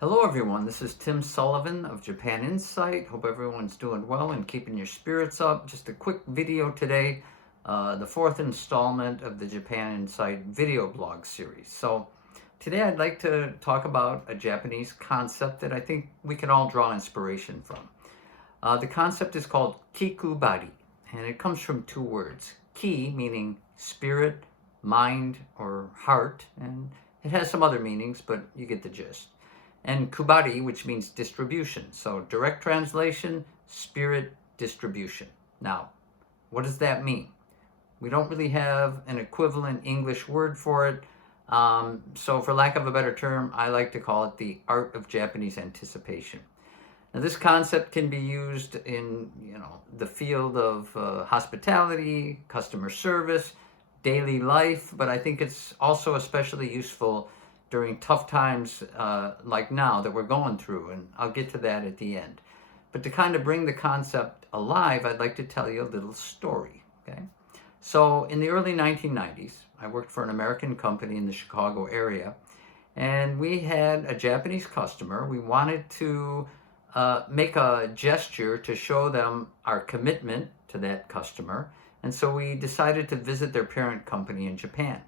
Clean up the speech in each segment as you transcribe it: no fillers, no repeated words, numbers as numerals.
Hello everyone, this is Tim Sullivan of Japan Insight. Hope everyone's doing well and keeping your spirits up. Just a quick video today, the fourth installment of the Japan Insight video blog series. So today I'd like to talk about a Japanese concept that I think we can all draw inspiration from. The concept is called Kikubari, and it comes from two words. Ki meaning spirit, mind, or heart, and it has some other meanings, but you get the gist. And kubari, which means distribution. So direct translation, spirit distribution. Now, what does that mean? We don't really have an equivalent English word for it. So for lack of a better term, I like to call it the art of Japanese anticipation. Now, this concept can be used in, the field of hospitality, customer service, daily life, but I think it's also especially useful during tough times like now that we're going through, and I'll get to that at the end. But to kind of bring the concept alive, I'd like to tell you a little story, okay? So in the early 1990s, I worked for an American company in the Chicago area, and we had a Japanese customer. We wanted to make a gesture to show them our commitment to that customer, and so we decided to visit their parent company in Japan.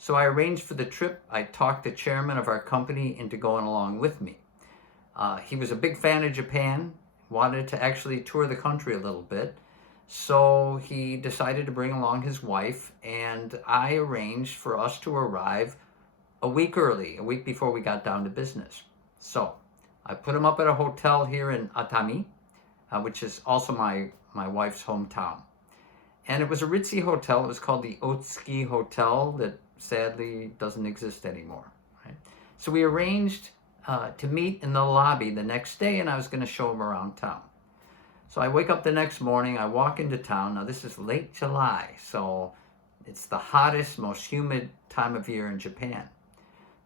So I arranged for the trip. I talked the chairman of our company into going along with me. He was a big fan of Japan, wanted to actually tour the country a little bit. So he decided to bring along his wife, and I arranged for us to arrive a week early, a week before we got down to business. So I put him up at a hotel here in Atami, which is also my wife's hometown. And it was a ritzy hotel. It was called the Otsuki Hotel that sadly doesn't exist anymore. Right? So we arranged to meet in the lobby the next day, and I was going to show him around town. So I wake up the next morning, I walk into town. Now this is late July, so it's the hottest, most humid time of year in Japan.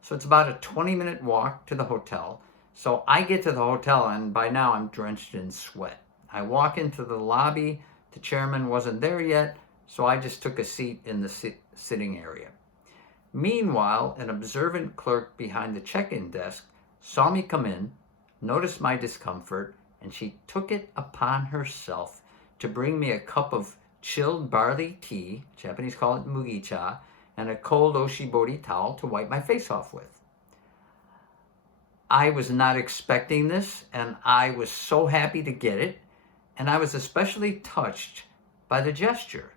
So it's about a 20-minute walk to the hotel. So I get to the hotel, and by now I'm drenched in sweat. I walk into the lobby. The chairman wasn't there yet, so I just took a seat in the sitting area. Meanwhile, an observant clerk behind the check-in desk saw me come in, noticed my discomfort, and she took it upon herself to bring me a cup of chilled barley tea, Japanese call it mugicha, and a cold oshibori towel to wipe my face off with. I was not expecting this, and I was so happy to get it, and I was especially touched by the gesture.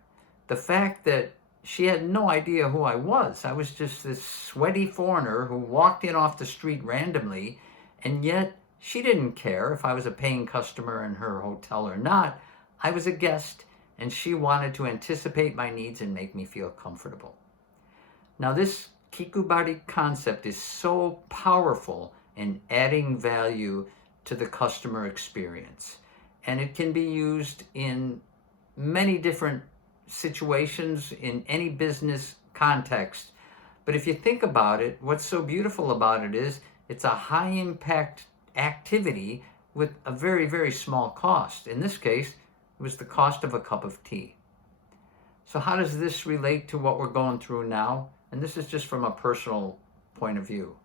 The fact that she had no idea who I was. I was just this sweaty foreigner who walked in off the street randomly, and yet she didn't care if I was a paying customer in her hotel or not. I was a guest, and she wanted to anticipate my needs and make me feel comfortable. Now, this Kikubari concept is so powerful in adding value to the customer experience, and it can be used in many different situations in any business context. But if you think about it, what's so beautiful about it is it's a high impact activity with a very, very small cost. In this case, it was the cost of a cup of tea. So how does this relate to what we're going through now? And this is just from a personal point of view.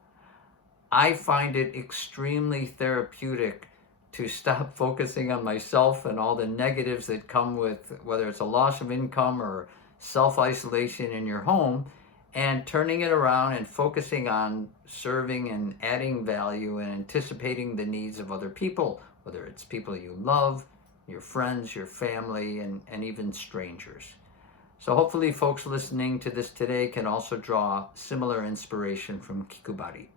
I find it extremely therapeutic to stop focusing on myself and all the negatives that come with whether it's a loss of income or self-isolation in your home, and turning it around and focusing on serving and adding value and anticipating the needs of other people, whether it's people you love, your friends, your family, and even strangers. So hopefully folks listening to this today can also draw similar inspiration from Kikubari.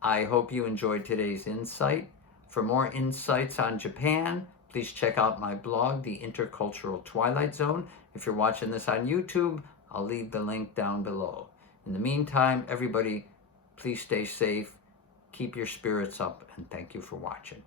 I hope you enjoyed today's insight. For more insights on Japan, please check out my blog, The Intercultural Twilight Zone. If you're watching this on YouTube, I'll leave the link down below. In the meantime, everybody, please stay safe, keep your spirits up, and thank you for watching.